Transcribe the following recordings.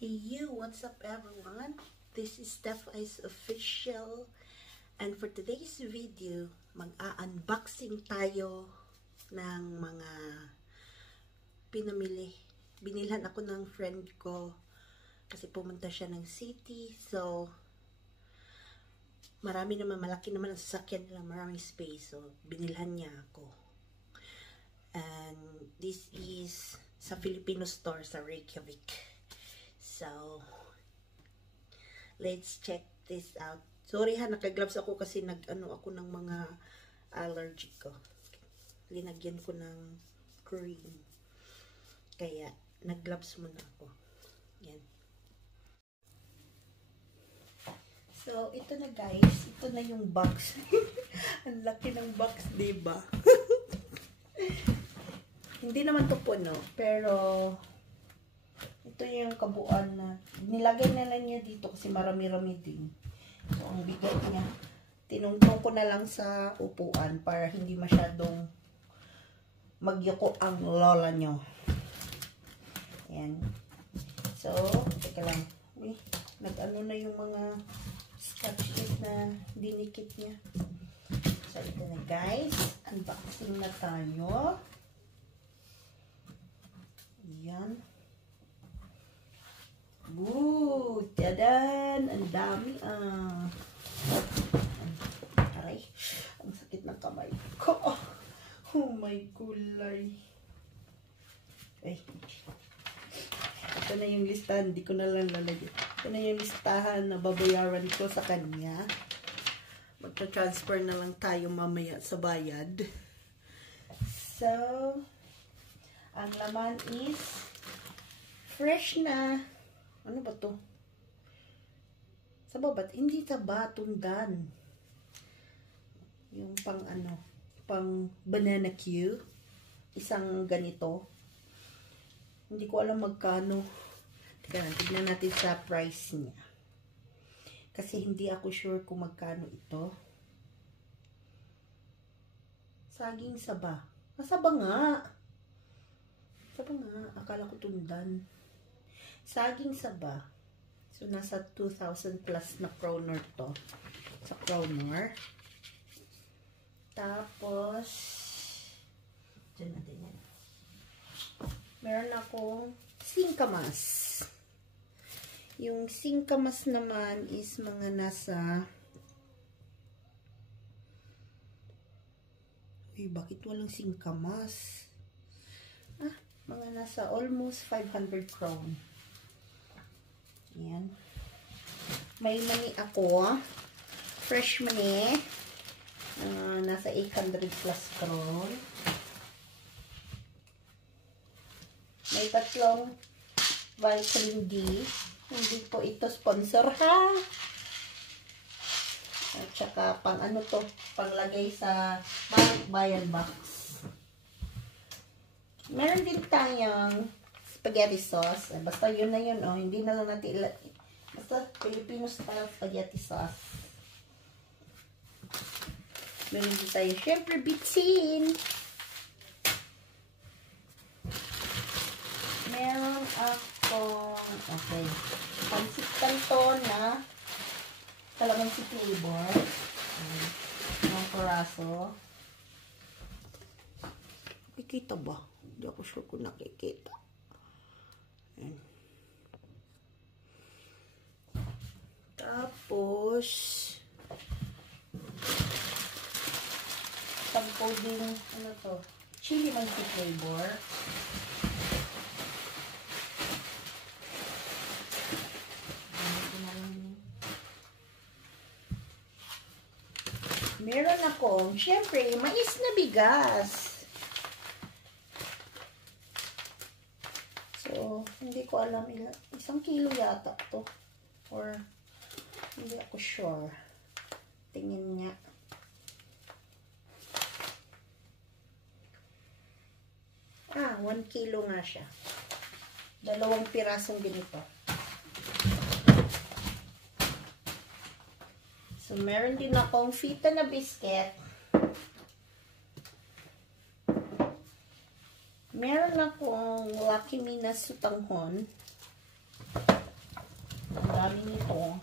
Hey you, what's up everyone? This is Steph Ice Official, and for today's video, mag-unboxing tayo ng mga pinamili. Binilhan ako ng friend ko kasi pumunta siya ng city, so marami naman, malaki naman ang sasakyan nila, maraming space, so binilhan niya ako. And this is sa Filipino store sa Reykjavik. So, let's check this out. Sorry ha, naka-gloves ako kasi nag-ano ako ng mga allergy ko. Linagyan ko ng cream. Kaya, nag-gloves muna ako. Yan. So, ito na guys. Ito na yung box. Ang laki ng box, diba? Hindi naman to puno, pero ito yung kabuuan na nilagay na lang niya dito kasi marami-rami din. So, ang bigat niya. Tinungtong ko na lang sa upuan para hindi masyadong magyuko ang lola nyo. Ayan. So, teka lang. Uy, nag-ano na yung mga scotch tape na dinikit niya. So, ito na guys. Unboxing na tayo. Ayan. Tadan! Ang dami Aray, ang sakit ng kamay ko. Oh my gulay. Ay. Ito na yung listahan. Hindi ko na lang lalagyan. Ito na yung listahan na babayaran ko sa kanya. Magta-transfer na lang tayo mamaya sa bayad. So, ang laman is fresh na. Ano ba to? Sa babat, hindi taba, tundan. Yung pang ano, pang banana Q. Isang ganito. Hindi ko alam magkano. Teka, tignan natin sa price niya. Kasi hindi ako sure kung magkano ito. Saging saba. Saba nga. Saba nga. Akala ko tundan. Saging saba. So, nasa 2,000 plus na kroner to. Sa kroner. Tapos, dyan natin yan. Meron akong singkamas. Yung singkamas naman is mga nasa... Uy, bakit walang singkamas? Mga nasa almost 500 crown. Ayan. May mani ako. Fresh mani. Nasa 800 plus crown. May tatlong vitamin D. Hindi po ito sponsor ha. At saka pang ano to, panglagay sa bayan box. Meron din tayong spaghetti sauce. Basta yun na yun, oh. Hindi na lang natin basta Filipino style spaghetti sauce. Meron din tayo, syempre, bitsin. Meron akong, okay, pancit canton na calamansi flavor. Ang peraso. Nakikita ba? Hindi ako sure kung nakikita. Ayan. Tapos sampo din, ano to, chili mansi flavor. Meron akong, syempre, mais na bigas. So, hindi ko alam ilan. 1 kilo yata to. Or, hindi ako sure. Tingin nga. 1 kilo nga siya. 2 pirasong ganito. So, meron din akong fita na biscuit. Meron akong Lucky Me na sutanghon. dami nito.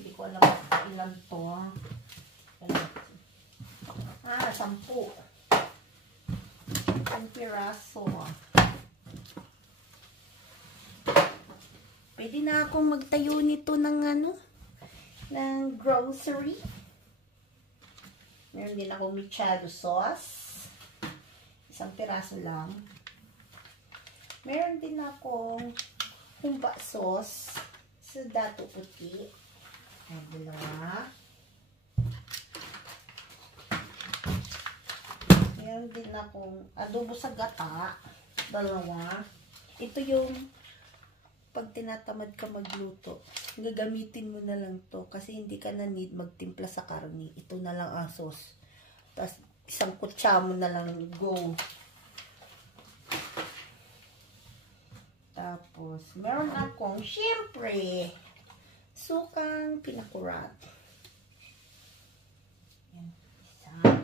Hindi ko alam kung ilan to. Ah, 10. 10 piraso. Pwede na akong magtayo nito ng ng grocery. Meron din akong mechado sauce. 1 piraso lang. Meron din akong humba sauce sa dato puti. Ay, 2. Meron din akong adobo sa gata. 2. Ito yung pag tinatamad ka magluto, gagamitin mo na lang to kasi hindi ka na need magtimpla sa karne. Ito na lang ang sauce. Tapos, 1 kutsa mo na lang go. Tapos, meron akong, syempre, sukang pinakurat. Yan,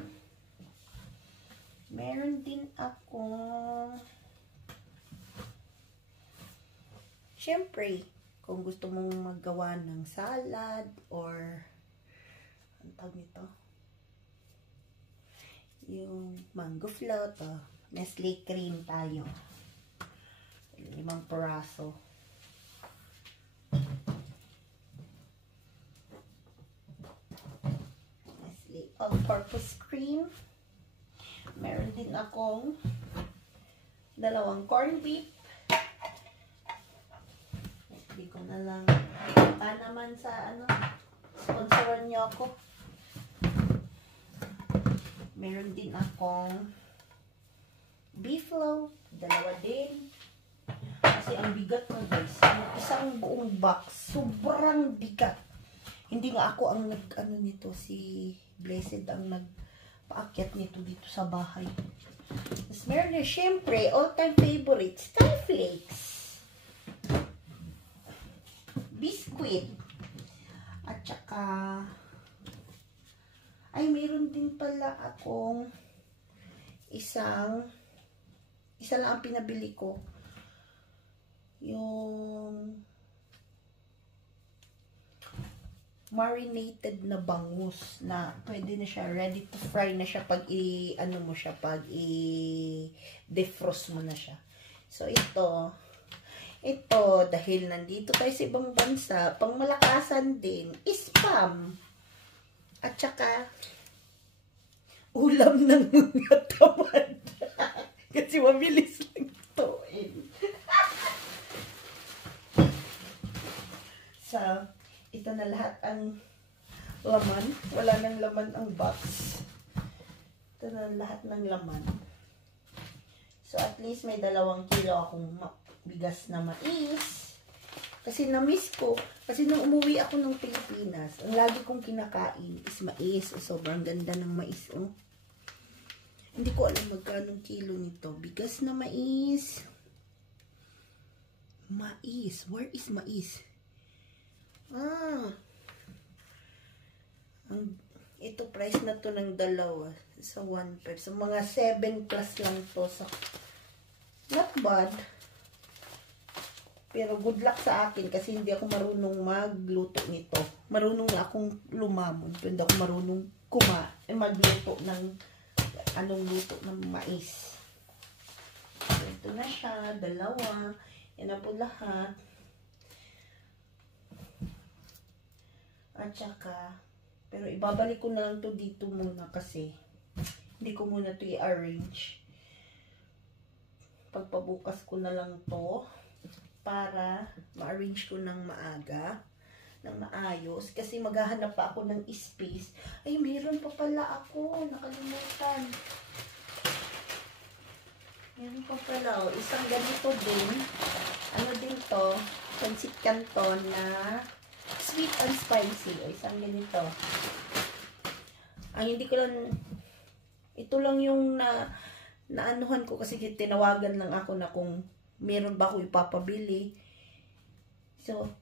1. Meron din akong, syempre, kung gusto mong maggawa ng salad or ang tawag nito, yung mango float, Nestle cream tayo. 5 piraso. Nestle all-purpose cream. Meron din akong 2 corned beef. Hindi ko na lang pa naman sa sponsoran niyo ako. Meron din akong beef loaf, 2 din. Kasi ang bigat na guys, isang buong box, sobrang bigat. Hindi nga ako ang nito, si Blessed ang nagpaakyat nito dito sa bahay. Tapos meron din, syempre, all-time favorite, Star Flakes. Biscuit. At saka, ay, meron din pala akong isa lang ang pinabili ko. Yung marinated na bangus na pwede na siya, ready to fry na siya pag pag defrost mo na siya. So, ito, dahil nandito tayo sa ibang bansa, pang malakasan din, spam. At saka, ulam ng mga tamad. Kasi mabilis lang itoin. So, ito na lahat ang laman. Wala nang laman ang box. Ito na lahat ng laman. So, at least may 2 kilo akong bigas na mais. Kasi na-miss ko. Kasi nung umuwi ako ng Pilipinas, ang lagi kong kinakain is mais. Sobrang ganda ng mais. Oh. Hindi ko alam magkano kilo nito. Bigas na mais. Mais. Where is mais? Ito price na to ng 2 sa 1 peso. Mga 7 plus lang to. So, not bad. Pero good luck sa akin kasi hindi ako marunong magluto nito. Marunong na akong lumamon. Pero hindi ako marunong magluto ng luto ng mais. So, ito na siya. 2. Yan na po lahat. At saka, pero ibabalik ko na lang to dito muna kasi hindi ko muna to i-arrange. Pagpabukas ko na lang to para ma-arrange ko ng maaga, ng maayos. Kasi maghahanap pa ako ng space. Ay, meron pa pala ako. Nakalimutan. Meron pa pala. Isang ganito din. Ano din to? Pancit Canton na sweet and spicy. O, isang ganito. Ang hindi ko lang, ito lang yung naanuhan ko kasi tinawagan lang ako na kung meron ba ako ipapabili. So,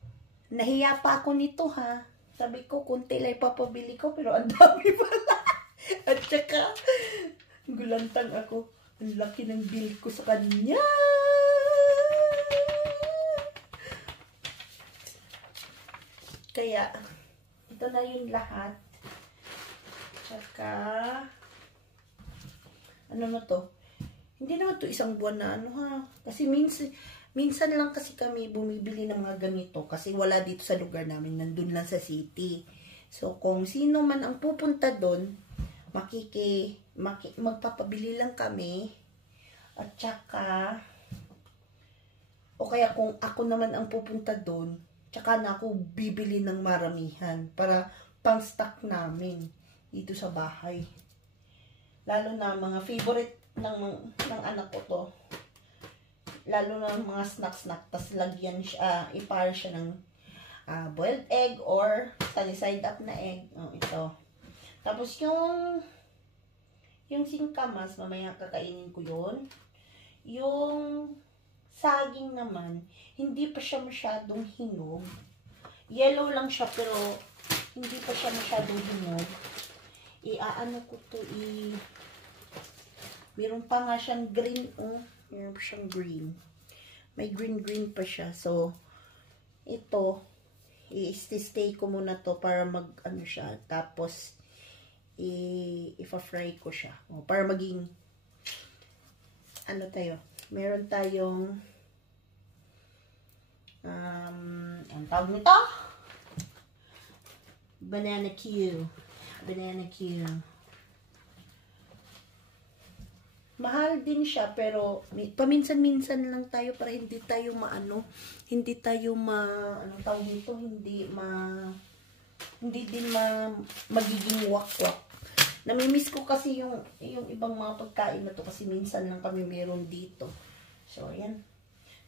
nahiya pa ako nito ha. Sabi ko, kunti lang ipapabili ko pero ang dami pala. At saka, gulantang ako. Ang laki ng bill ko sa kanya. Kaya, ito na yung lahat. Tsaka, ano na to? Hindi naman to isang buwan na ano ha. Kasi minsan lang kasi kami bumibili ng mga ganito. Kasi wala dito sa lugar namin. Nandun lang sa city. So, kung sino man ang pupunta doon, magpapabili lang kami. At tsaka, o kaya kung ako naman ang pupunta doon, tsaka na ako bibili ng maramihan para pang-stock namin dito sa bahay. Lalo na mga favorite ng anak ko to. Lalo na mga snack-snack. Tapos lagyan siya, ipare siya ng boiled egg or sunny side up na egg. Oh, ito. Tapos yung singkamas, mamaya kakainin ko yun. Yung saging naman, hindi pa siya masyadong hinog. Yellow lang siya pero hindi pa siya masyadong hinog. Iaano ko to, meron pa nga siyang green, meron pa siyang green. May green pa siya. So, ito, i-stay ko muna to para ano siya. Tapos, ipa-fry ko siya. Para maging, ano tayo, meron tayong, ang tawag nito? Banana Q. Mahal din siya, pero paminsan-minsan lang tayo para hindi tayo anong tawag nito, hindi din magiging wakwak. Namimiss ko kasi yung ibang mga pagkain na to kasi minsan lang kami meron dito. So, ayan.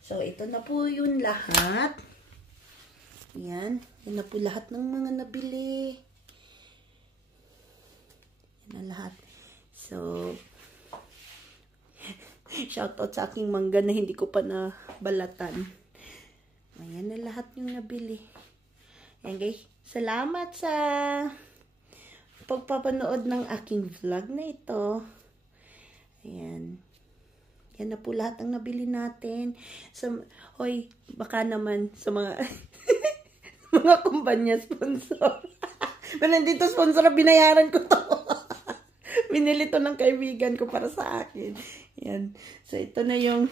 So, ito na po yung lahat. Ayan. Yan na po lahat ng mga nabili. Yan na lahat. So, shoutout sa aking mangga na hindi ko pa nabalatan. Ayan na lahat yung nabili. Ayan guys. Salamat sa pagpapanood ng aking vlog na ito. Ayan. Yan na po lahat ang nabili natin. Hoy, baka naman sa mga mga kumpanya sponsor. Nandito sponsor, binayaran ko to. Binili to ng kaibigan ko para sa akin. Yan. So, ito na yung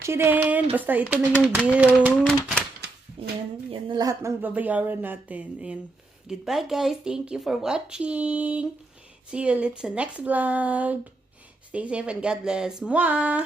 chiren. Basta ito na yung bill. Ayan. Yan na lahat ng babayaran natin. Ayan. Goodbye, guys. Thank you for watching. See you ulit sa next vlog. Stay safe and God bless. Mwah!